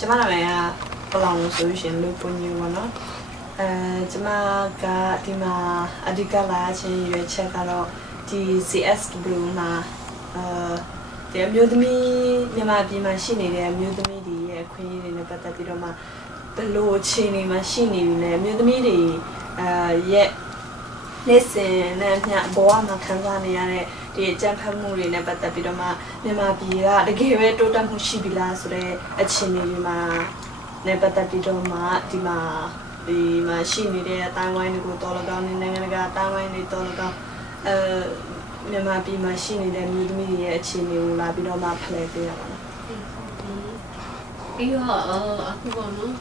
ကျမနာမည်ကပလောင်ဆိုရှင်လူပွန်ယူပါနော်ကျမကဒီမှာအဓိကလာချင်းရွေးချက်ကတော့ဒီ CSW မှာဒီအမျိုးသမီးမြန်မာပြည်မှာရှိနေတဲ့အမျိုးသမီးတွေရဲ့အခွင့်အရေးတွေနဲ့ပတ်သက်ပြီးတော့မှဘလို့အခြေအနေမှာရှိနေပြီလဲအမျိုးသမီးတွေရဲ့လက်စင်နဲ့မျှဘဝမှာခံစားနေရတဲ့ဒီအကြမ်းဖက်မှုတွေနဲ့ပတ်သက်ပြီးတော့မှမြန်မာပြည်ကတကယ်ပဲတိုးတက်မှုရှိပြီလားဆိုတဲ့အခြေအနေတွေမှာနဲ့ပတ်သက်ပြီးတော့မှဒီမှာရှိနေတဲ့အတိုင်းဝိုင်းတွေကိုတော်လကောင်းနိုင်ငံတကာအတိုင်းဝိုင်းတွေတော်လကောင်းမြန်မာပြည်မှာရှိနေတဲ့မြို့သမီးတွေရဲ့အခြေအနေကိုလာပြီးတော့မှဖလှယ်ပေးရပါမယ်ပြီးတော့အခုပေါ့နော်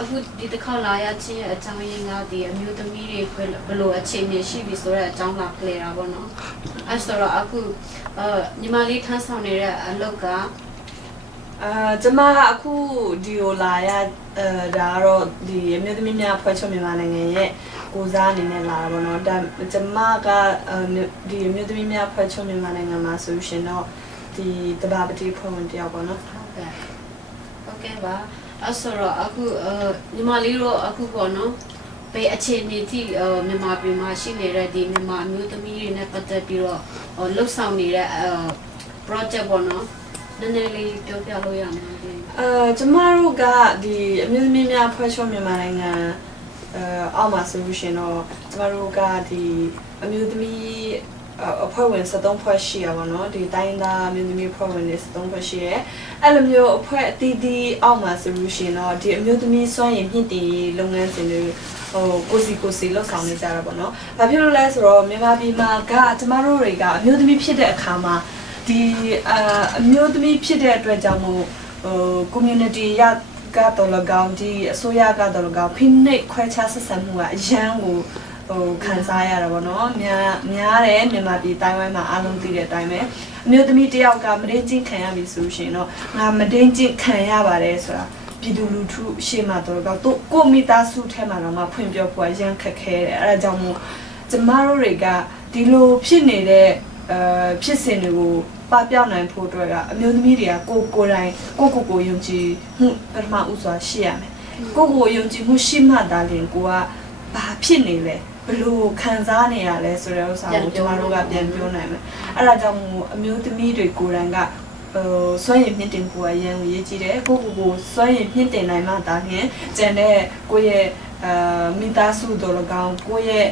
အခုဒီတစ်ခါလာရချင်းရဲ့အကြောင်းရင်းကဒီအမျိုးသမီးတွေဘယ်လိုအခြေအနေရှိပြီဆိုတဲ့အကြောင်းလာဖလှယ်တာပေါ့နော်အဲ့ဆိုတော့အခုညီမလေးထမ်းဆောင်နေတဲ့အလုပ်ကကျမကအခုဒီကိုလာရဒါကတော့ဒီအမျိုးသမီးများဖွဲ့ချုပ်မြန်မာနိုင်ငံရဲ့ကိုစားအနေနဲ့လာတာပေါ့နော်ဒါကျမကဒီအမျိုးသမီးများဖွဲ့ချုပ်မြန်မာနိုင်ငံမှာဆိုရှင်တော့ဒီတဘာပတိဖွဲ့ဝင်တယောက်ပေါ့နော်ဟုတ်ကဲ့ပါအဲ့ဆိုတော့အခုညီမလေးတို့အခုပေါ့နော်ဘယ်အခြေအနေထိမြန်မာပြည်မှာရှိနေတဲ့ဒီမြန်မာအမျိုးသမီးတွေနဲ့ပတ်သက်ပြီးတော့လှုပ်ဆောင်နေတဲ့ project ပေါ့နော်နည်းနည်းလေးပြောပြလို့ရမှာကျမတို့ကဒီအမျိုးသမီးများဖွဲ့ချုပ်မြန်မာနိုင်ငံအောက်မှာဆိုလို့ရှင်တော့ကျမတို့ကဒီအမျိုးသမီးအဖွဲ့ဝင်73ဖွဲ့ရှိရပါတော့ဒီတိုင်းသားအမျိုးသမီးအဖွဲ့ဝင်တွေ73ဖွဲ့ရှိရဲအဲ့လိုမျိုးအဖွဲ့အသီးသီးအောက်မှာဆိုလို့ရှင်တော့ဒီအမျိုးသမီးစွမ်းရည်မြင့်တင်ရေးလုပ်ငန်းစဉ်တွေကိုစီလှုပ်ဆောင်နေကြတာပေါ့နော်။ဘာဖြစ်လို့လဲဆိုတော့မြန်မာပြည်မှာကျမတို့တွေကအမျိုးသမီးဖြစ်တဲ့အခါမှာဒီအမျိုးသမီးဖြစ်တဲ့အတွက်ကြောင့်မို့community ကတော့၎င်းဒီအစိုးရကတော့၎င်းဖိနှိပ်ခွဲခြားဆက်ဆံမှုကအရန်ကိုခံစားရတာပေါ့နော်များတယ်မြန်မာပြည်တိုင်းဝိုင်းမှာအားလုံးသိတဲ့အတိုင်းပဲအမျိုးသမီးတယောက်ကမဒိန်းကျင့်ခံရပြီဆိုရှင်တော့ငါမဒိန်းကျင့်ခံရပါတယ်ဆိုတာပြည်သူလူထုရှေ့မှာတော့ကိုမိသားစုထဲမှာတော့မှဖွင့်ပြောဖို့အရန်ခက်ခဲတယ်အဲဒါကြောင့်မို့ကျမတို့တွေကဒီလိုဖြစ်နေတဲ့ဖြစ်စဉ်တွေကိုပပျောက်နိုင်ဖို့အတွက်ကအမျိုးသမီးတွေကကိုယ်တိုင်ကိုယုံကြည်မှုပထမဦးစွာရှိရမယ်ကိုယုံကြည်မှုရှိမှသာလျှင်ကိုကဘာဖြစ်နေလဲဘလို့ခံစားနေရလဲဆိုတဲ့ဥစ္စာကိုကျမတို့ကပြန်ပြောနိုင်မယ်အဲ့ဒါကြောင့်မို့အမျိုးသမီးတွေကိုယ်တိုင်ကစွမ်းရည်မြင့်တင်ဖို့အရန်ကိုရည်ကြည်တယ်ကိုစွမ်းရည်မြင့်တင်နိုင်မှသာလျှင်ကျန်တဲ့ကိုယ့်ရဲ့မိသားစုတော်၎င်းကိုယ့်ရဲ့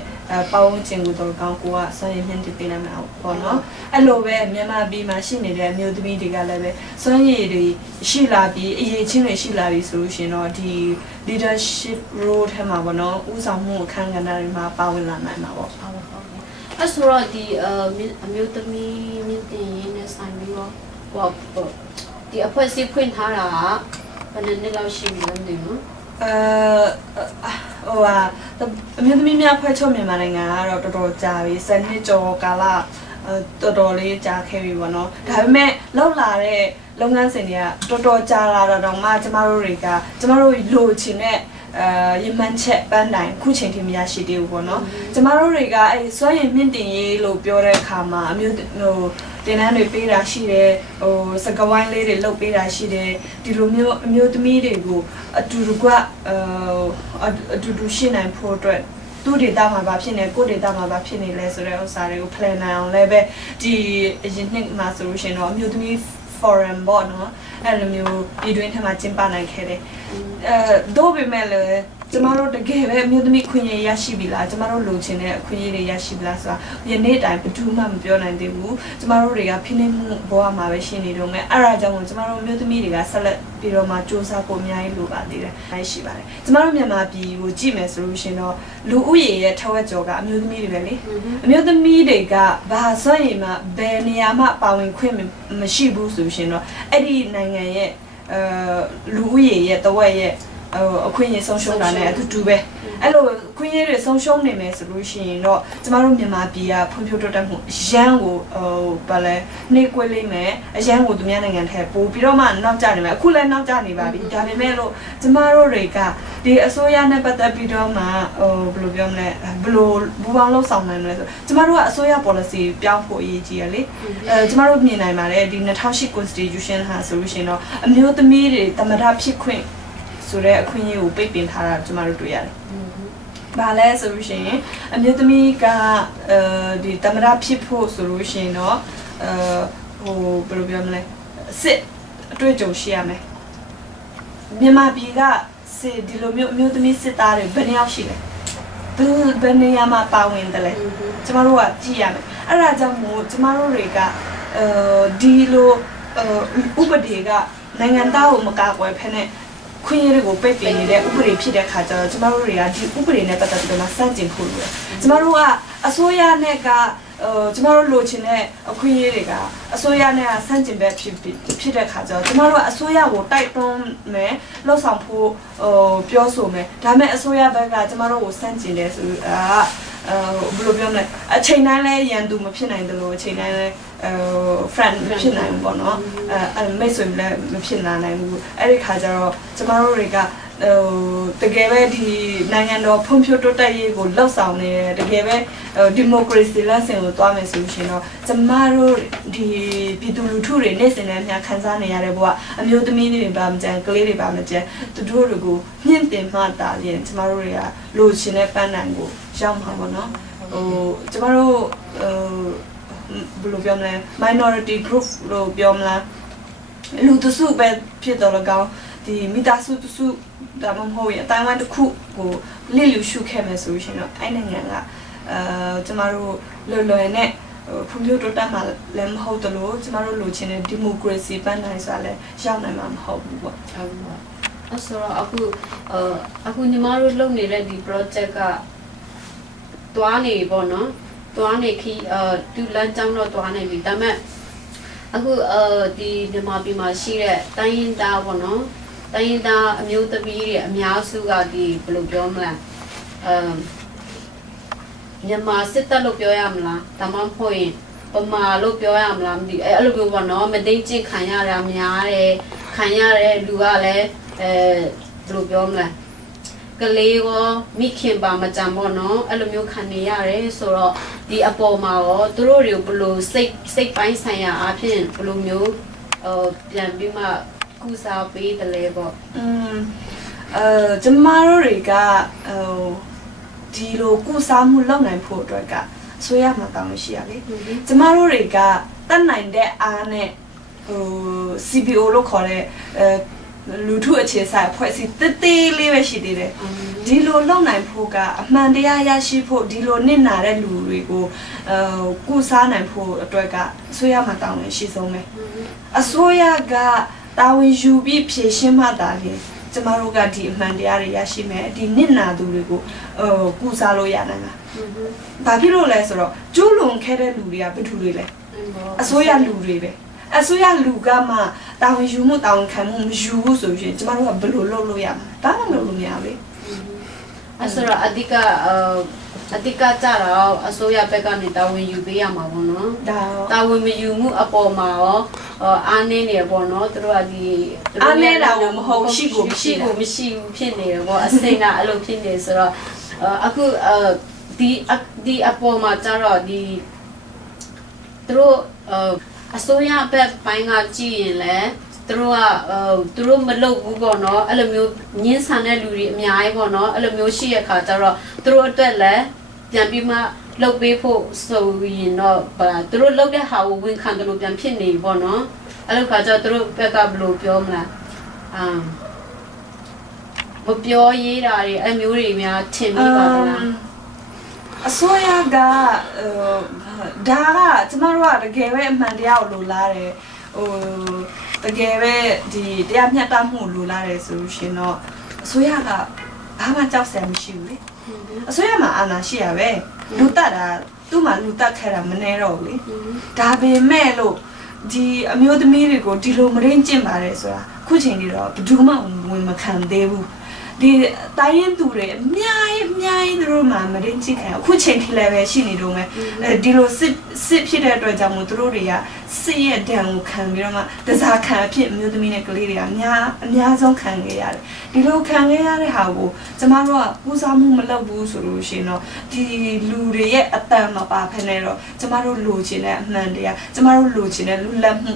ပတ်ဝန်းကျင်ကိုတော်၎င်းကိုကစွမ်းရည်မြင့်တင်ပေးနိုင်မှာပေါ့နော်အဲ့လိုပဲမြန်မာပြည်မှာရှိနေတဲ့အမျိုးသမီးတွေကလည်းပဲစွမ်းရည်တွေရှိလာပြီးအရေးချင်းတွေရှိလာပြီးဆိုလို့ရှင်တော့ဒီ leadership role ထဲမှာပေါ့နော်ဥဆောင်မှုအခန်းကဏ္ဍတွေမှာပါဝင်လာနိုင်မှာပေါ့အဲ့ဆိုတော့ဒီအမျိုးသမီးမြင့်တင်ရေးနဲ့ဆိုင်ပြီးတော့ဒီအဖွဲ့အစည်းဖွင့်ထားတာကဘယ်နှစ်လောက်ရှိပြီလဲမသိဘူးအမျိုးသမီးများဖွဲ့ချုပ်မြန်မာနိုင်ငံကတော့တော်ကြာပြီ10နှစ်ကျော်ကာလတော်လေးကြာခဲ့ပြီပေါ့နော်ဒါပေမဲ့လောက်လာတဲ့လုပ်ငန်းစဉ်တွေကတော်ကြာလာတော့မှကျမတို့တွေကကျမတို့လိုချင်တဲ့ရမန်ချက်ပန်းတိုင်ခုချိန်ထိမရရှိသေးဘူးပေါ့နော်ကျမတို့တွေကအဲ့စွမ်းရည်မြင့်တင်ရေးလို့ပြောတဲ့အခါမှာအမျိုးတင်တန်းတွေပေးတာရှိတယ်စကဝိုင်းလေးတွေလုပ်ပေးတာရှိတယ်ဒီလိုမျိုးအမျိုးသမီးတွေကိုအတူတူရှင်းနိုင်ဖို့အတွက်သူ့ဒေတာမှာဘာဖြစ်နေကိုယ့်ဒေတာမှာဘာဖြစ်နေလဲဆိုတဲ့ဥစ္စာတွေကိုဖလှယ်နိုင်အောင်လည်းပဲဒီအရင်နှစ်မှာဆိုလို့ရှိရင်တော့အမျိုးသမီး forum ပေါ့နော်အဲ့လိုမျိုးပြည်တွင်းထဲမှာကျင်းပနိုင်ခဲ့တယ်သို့ပေမဲ့လည်းကျမတို့တကယ်ပဲအမျိုးသမီးခွင့်ရရှိပြီလားကျမတို့လိုချင်တဲ့အခွင့်အရေးတွေရရှိပြီလားဆိုတာယနေ့တိုင်ဘယ်သူမှမပြောနိုင်သေးဘူးကျမတို့တွေကဖိနှိပ်မှုဘဝမှာပဲရှိနေတော့မယ်အဲ့ဒါကြောင့်ကျမတို့အမျိုးသမီးတွေကဆက်လက်ပြီးတော့မှစူးစမ်းဖို့အများကြီးလိုပါသေးတယ်အဲ့ရှိပါတယ်ကျမတို့မြန်မာပြည်ကိုကြည့်မယ်ဆိုလို့ရှင်တော့လူဦးရေရဲ့ထက်ဝက်ကျော်ကအမျိုးသမီးတွေပဲလေအမျိုးသမီးတွေကဘာစွမ်းရည်မှဘယ်နေရာမှပါဝင်ခွင့်မရှိဘူးဆိုရှင်တော့အဲ့ဒီနိုင်ငံရဲ့လူဦးရေရဲ့တဝက်ရဲ့အခွင့်အရေးဆုံးရှုံးတာနဲ့အတူတူပဲ အဲ့လိုခွင့်ရတဲ့ဆုံးရှုံးနေမယ်ဆိုလို့ရှိရင်တော့ကျမတို့မြန်မာပြည်ကဖွံ့ဖြိုးတိုးတက်မှုရန်ကိုဘာလဲနှိကွေးလိမ့်မယ်အရန်ကိုသူများနိုင်ငံထဲပို့ပြီးတော့မှနောက်ကျနေမယ်အခုလည်းနောက်ကျနေပါပြီဒါပေမဲ့လို့ကျမတို့တွေကဒီအစိုးရနဲ့ပတ်သက်ပြီးတော့မှဘယ်လိုပြောမလဲဘယ်လိုဘူပေါင်းလောက်ဆောင်နိုင်လဲဆိုကျမတို့ကအစိုးရ policy ပြောင်းဖို့အရေးကြီးရလေကျမတို့မြင်နိုင်ပါတယ်ဒီ2008 constitution ဟာဆိုလို့ရှိရင်တော့အမျိုးသမီးတွေသမ္မတဖြစ်ခွင့်ဆိုတဲ့အခွင့်အရေးကိုပိတ်ပင်ထားတာကျမတို့တွေ့ရတယ်။ဘာလဲဆိုလို့ရှိရင်အမျိုးသမီးကဒီသမ္မတဖြစ်ဖို့ဆိုလို့ရှိရင်တော့ဘယ်လိုပြောမလဲစစ်အတွေ့အကြုံရှိရမယ်။မြန်မာပြည်ကစစ်ဒီလိုမျိုးအမျိုးသမီးစစ်သားတွေဘယ်နှယောက်ရှိလဲ။ဘယ်နေရာမှာပါဝင်တယ်လဲ။ကျမတို့ကကြည့်ရမယ်။အဲ့ဒါကြောင့်မို့ကျမတို့တွေကဒီလိုဥပဒေကနိုင်ငံသားကိုမကာကွယ်ဖ ೇನೆ ခွင့်ရကိုပိတ်ပင်နေတဲ့ဥပဒေဖြစ်တဲ့ခါကျတော့ကျမတို့တွေကဒီဥပဒေနဲ့ပတ်သက်ပြီးတော့စန့်ကျင်ဖို့လိုတယ်ကျမတို့ကအစိုးရနဲ့ကကျမတို့လိုချင်တဲ့အခွင့်အရေးတွေကအစိုးရနဲ့ဆန့်ကျင်ဘက်ဖြစ်တဲ့ခါကျတော့ကျမတို့ကအစိုးရကိုတိုက်တွန်းမယ်လှုပ်ဆောင်ဖို့ပြောဆိုမယ်ဒါပေမဲ့အစိုးရဘက်ကကျမတို့ကိုဆန့်ကျင်တယ်ဆိုတာဘယ်လိုပြောမလဲအချိန်တိုင်းလဲရန်သူမဖြစ်နိုင်တယ်လို့အချိန်တိုင်းလဲfriend မဖြစ်နိုင်ဘူးပေါ့နော်မိတ်ဆွေလည်းမဖြစ်နိုင်ဘူးအဲ့ဒီခါကျတော့ကျမတို့တွေကတကယ်ပဲဒီနိုင်ငံတော်ဖွံ့ဖြိုးတိုးတက်ရေးကိုလှုပ်ဆောင်နေတယ်တကယ်ပဲဒီမိုကရေစီလက်ဆင့်ကိုတွားမယ်ဆိုရှင်တော့ကျမတို့ဒီပြည်သူလူထုတွေနေ့စဉ်နဲ့အများခံစားနေရတဲ့ဘဝအမျိုးသမီးတွေပါမကြမ်းကလေးတွေပါမကြမ်းသူတို့တွေကိုညှင့်တင်မှတာရင်ကျမတို့တွေကလိုချင်တဲ့ပန်းနိုင်ကိုရောက်မှာပေါ့နော်ကျမတို့ဘယ်လိုပြောမလဲ minority group လို့ပြောမလားလူတစုပဲဖြစ်တော့လကောင်းဒီမိသားစုတစုဒါမှမဟုတ်ရင်အတိုင်းဝိုင်းတစ်ခုကိုလိလူရှုခဲ့မယ်ဆိုရှင်တော့အဲ့နိုင်ငံကကျမတို့လွယ်နဲ့ဖွံ့ဖြိုးတိုးတက်မှာလည်းမဟုတ်တလို့ကျမတို့လိုချင်တဲ့ဒီမိုကရေစီပန်းနိုင်စွာလည်းရောက်နိုင်မှာမဟုတ်ဘူးပေါ့ဟုတ်ပါအဲ့ဆိုတော့အခုညီမတို့လုပ်နေတဲ့ဒီ project ကတွားနေပေါ့နော်တွားနေခီတူလန်းကြောင်းတော့တွားနေပြီဒါပေမဲ့အခုဒီမြန်မာပြည်မှာရှိတဲ့တိုင်းရင်းသားပေါ့နော်တိုင်းရင်းသားအမျိုးသမီးတွေအများစုကဒီဘယ်လိုပြောမလဲမြန်မာစစ်တပ်လို့ပြောရမလားဒါမှမဟုတ်ရင်ပမာလို့ပြောရမလားမသိအဲ့လိုမျိုးပေါ့နော်မသိချင်းခံရတာများတယ်ခံရတဲ့လူကလည်းဘယ်လိုပြောမလဲကလေးရောမိခင်ပါမကြံပေါ့နော်အဲ့လိုမျိုးခံနေရတယ်ဆိုတော့ဒီအပေါ်မှာရောသူတို့တွေကိုဘယ်လိုစိတ်ပိုင်းဆိုင်ရာအဖြစ်ဘယ်လိုမျိုးပြန်ပြီးမှကုစားပေးတယ်လေပေါ့ကျမတို့တွေကဒီလိုကုစားမှုလုပ်နိုင်ဖို့အတွက်ကဆွေးရမှာတောင်းရှိရလေကျမတို့တွေကတတ်နိုင်တဲ့အားနဲ့CBO လို့ခေါ်တဲ့လူထုအခြေဆိုင်အဖွဲ့အစည်းတသေးလေးပဲရှိသေးတယ်ဒီလိုလုပ်နိုင်ဖို့ကအမှန်တရားရရှိဖို့ဒီလိုနစ်နာတဲ့လူတွေကိုကုစားနိုင်ဖို့အတွက်ကအစိုးရမှာတောင်းဝင်ရှိဆုံးပဲအစိုးရကတာဝန်ယူပြီးဖြည့်ရှင်းမှသာလေကျမတို့ကဒီအမှန်တရားတွေရရှိမယ်ဒီနစ်နာသူတွေကိုကုစားလို့ရနိုင်တာဘာဖြစ်လို့လဲဆိုတော့ကျူးလွန်ခဲ့တဲ့လူတွေကဘယ်သူတွေလဲအစိုးရလူတွေပဲအစိုးရလူကမှတာဝန်ယူမှုတာဝန်ခံမှုမယူဘူးဆိုရင်ကျမတို့ကဘယ်လိုလုပ်လို့ရမှာဘာမှမလုပ်လို့မရဘူးလေအဲ့ဆိုတော့အဓိကကြတော့အစိုးရဘက်ကနေတာဝန်ယူပေးရမှာပေါ့နော်တာဝန်မယူမှုအပေါ်မှာရောအားနည်းနေပေါ့နော်သူတို့ကဒီအားနည်းတာကိုမဟုတ်ရှိကိုမရှိဘူးဖြစ်နေတယ်ပေါ့အစိမ့်ကအဲ့လိုဖြစ်နေဆိုတော့အခုဒီအပေါ်မှာကြတော့ဒီသူတို့အစိုးရဘက်ပိုင်းကကြည့်ရင်လည်းသူတို့မလုပ်ဘူးပေါ့နော်အဲ့လိုမျိုးညှင်းဆန်တဲ့လူတွေအများကြီးပေါ့နော်အဲ့လိုမျိုးရှိရခါကျတော့သူတို့အတွက်လည်းပြန်ပြီးမှလုပ်ပေးဖို့ဆိုရင်တော့သူတို့လုပ်တဲ့ဟာကိုဝန်ခံတယ်လို့ပြန်ဖြစ်နေပေါ့နော်အဲ့လိုခါကျတော့သူတို့ဘက်ကဘယ်လိုပြောမလဲမပြောရေးတာတွေအမျိုးတွေများထင်မိပါလားအစိုးရကဒါကကျမတို့ကတကယ်ပဲအမှန်တရားကိုလိုလားတယ်တကယ်ပဲဒီတရားမျှတမှုလိုလားတယ်ဆိုလို့ရှင်တော့အစိုးရကဘာမှကြောက်စရာမရှိဘူးလေအစိုးရမှာအာဏာရှိရပဲလူတက်တာသူ့မှာလူတက်ခဲ့တာမနေတော့ဘူးလေဒါပေမဲ့လို့ဒီအမျိုးသမီးတွေကိုဒီလိုမရင်းကျင့်ပါတယ်ဆိုတာခုချိန်ကြီးတော့ဘယ်သူမှဝင်မခံသေးဘူး ဒီတိုင်းရင်သူတွေအများကြီးသူတို့မှမရင်းကြည့်ခံအခုချိန်ထိလည်းပဲရှိနေတော့မယ်ဒီလိုစစ်ဖြစ်တဲ့အတွက်ကြောင့်မို့သူတို့တွေကစစ်ရဲ့ဒဏ်ကိုခံပြီးတော့မှတစားခံအဖြစ်အမျိုးသမီးနဲ့ကလေးတွေကအများဆုံးခံခဲ့ရတယ်ဒီလိုခံခဲ့ရတဲ့ဟာကိုကျမတို့ကပူစားမှုမလုပ်ဘူးဆိုလို့ရှိရင်တော့ဒီလူတွေရဲ့အတန်မပါဖ ne တော့ကျမတို့လိုချင်တဲ့အမှန်တရားကျမတို့လိုချင်တဲ့လူလက်မှု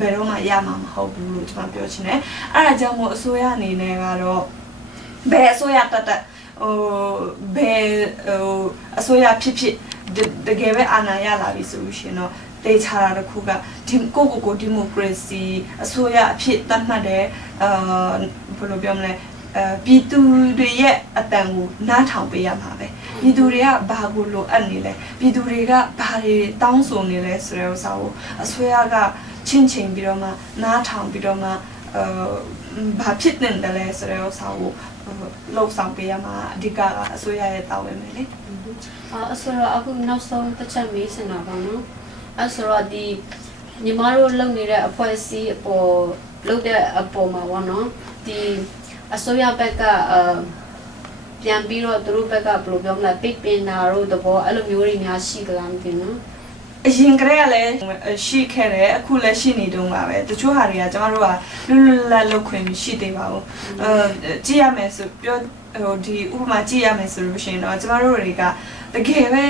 ဘယ်တော့မှရမှာမဟုတ်ဘူးလို့ကျမပြောချင်တယ်အဲ့ဒါကြောင့်မို့အစိုးရအနေနဲ့ကတော့ဘယ်အစိုးရတက်ဘယ်အစိုးရဖြစ်တကယ်ပဲအာဏာရလာပြီဆိုလို့ရှိရင်တော့တေချာတာတစ်ခုကဒီကိုဒီမိုကရေစီအစိုးရအဖြစ်သတ်မှတ်တဲ့ဘယ်လိုပြောမလဲပြည်သူတွေရဲ့အတန်ကိုနားထောင်ပေးရမှာပဲပြည်သူတွေကဘာကိုလိုအပ်နေလဲပြည်သူတွေကဘာတွေတောင်းဆိုနေလဲဆိုတဲ့ဥစ္စာကိုအစိုးရကချင်းချင်းပြီးတော့မှနားထောင်ပြီးတော့မှဘာဖြစ်နေတယ်လဲဆိုတဲ့ဥစ္စာကိုလှုပ်ဆောင်ပေးရမှာအဓိကအစိုးရရဲ့တာဝန်ပဲလေအဆိုတော့အခုနောက်ဆုံးတစ်ချက်မေးချင်တာပါနော်အဆိုတော့ဒီညီမတို့လုပ်နေတဲ့အဖွဲ့အစည်းအပေါ်လုပ်တဲ့အပေါ်မှာပေါ့နော်ဒီအစိုးရဘက်ကပြန်ပြီးတော့သူတို့ဘက်ကဘယ်လိုပြောမလဲပိတ်ပင်တာတို့တဘောအဲ့လိုမျိုးတွေများရှိကြလားမသိဘူးနော်အရင်ကတည်းကလည်းရှိခဲ့တယ်အခုလည်းရှိနေတုန်းပါပဲတချို့ဟာတွေကကျမတို့ကလွတ်လွတ်လပ်လုပ်ခွင့်ရှိသေးပါဘူးကြည့်ရမယ်ဆိုပြောဒီဥပမာကြည့်ရမယ်ဆိုလို့ရှိရင်တော့ကျမတို့တွေကတကယ်ပဲ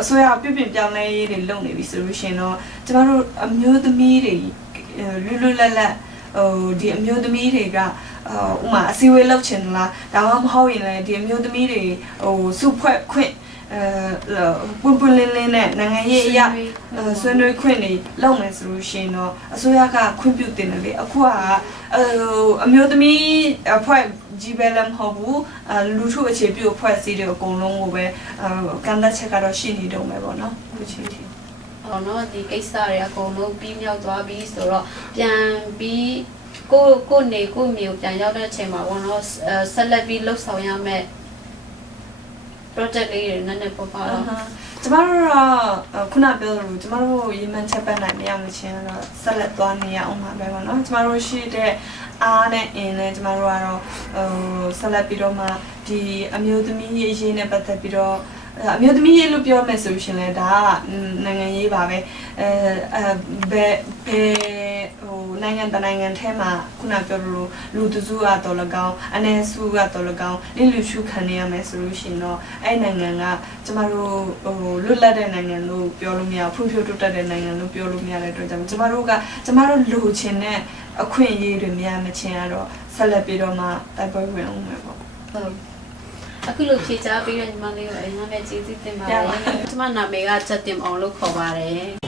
အစိုးရပြုပြင်ပြောင်းလဲရေးတွေလုပ်နေပြီဆိုလို့ရှိရင်တော့ကျမတို့အမျိုးသမီးတွေလွတ်လွတ်လပ်လပ်ဒီအမျိုးသမီးတွေကဥမာအစည်းအဝေးလုပ်ချင်လားဒါမှမဟုတ်ရင်လည်းဒီအမျိုးသမီးတွေစုဖွဲ့ခွင့်ပွင့်လင်းနဲ့နိုင်ငံရေးအရာဆွေးနွေးခွင့်တွေလုပ်မယ်ဆိုလို့ရှိရင်တော့အစိုးရကခွင့်ပြုတင်တယ်လေအခုကအမျိုးသမီးအဖွဲ့ကြီးပဲလည်းမဟုတ်ဘူးလူထုအခြေပြုအဖွဲ့အစည်းတွေအကုန်လုံးကိုပဲကန်သက်ချက်ကတော့ရှိနေတော့မယ်ပေါ့နော်အခုချိန်ထိနော်ဒီကိစ္စတွေအကုန်လုံးပြီးမြောက်သွားပြီဆိုတော့ပြန်ပြီးကိုနေကိုမျိုးပြန်ရောက်တဲ့အချိန်မှာပေါ့နော်ဆက်လက်ပြီးလှုပ်ဆောင်ရမယ် project လေးတွေနည်းနည်းပေါ်ပါတော့ကျမတို့ကခုနပြောသလိုကျမတို့ရေမှန်ချက်ပတ်နိုင်မရမချင်းတော့ဆက်လက်သွားနေရအောင်ပါပဲပေါ့နော်ကျမတို့ရှိတဲ့အားနဲ့အင်းနဲ့ကျမတို့ကတော့ဆက်လက်ပြီးတော့မှဒီအမျိုးသမီးရေးနဲ့ပတ်သက်ပြီးတော့အမျိုးသမီးရေးလို့ပြောမယ်ဆိုရှင်လဲဒါကနိုင်ငံရေးပါပဲဘယ်နိုင်ငံတနိုင်ငံထဲမှာခုနပြောလို့လူတစုကတော့၎င်းအနေစုကတော့၎င်းလူရှုခံနေရမယ်ဆိုလို့ရှင်တော့အဲ့နိုင်ငံကကျမတို့လွတ်လပ်တဲ့နိုင်ငံလို့ပြောလို့မရဖွံ့ဖြိုးတိုးတက်တဲ့နိုင်ငံလို့ပြောလို့မရတဲ့အတွက်ကြောင့်ကျမတို့လိုချင်တဲ့အခွင့်အရေးတွေများမချင်ရတော့ဆက်လက်ပြီးတော့မှတိုက်ပွဲဝင်အောင်မယ်ပေါ့အခုလိုဖြေချပေးတဲ့ညီမလေးကိုအရင်ကကျေးဇူးတင်ပါတယ်။ကျမနာမည်ကချက်တင်အောင်လို့ခေါ်ပါတယ်။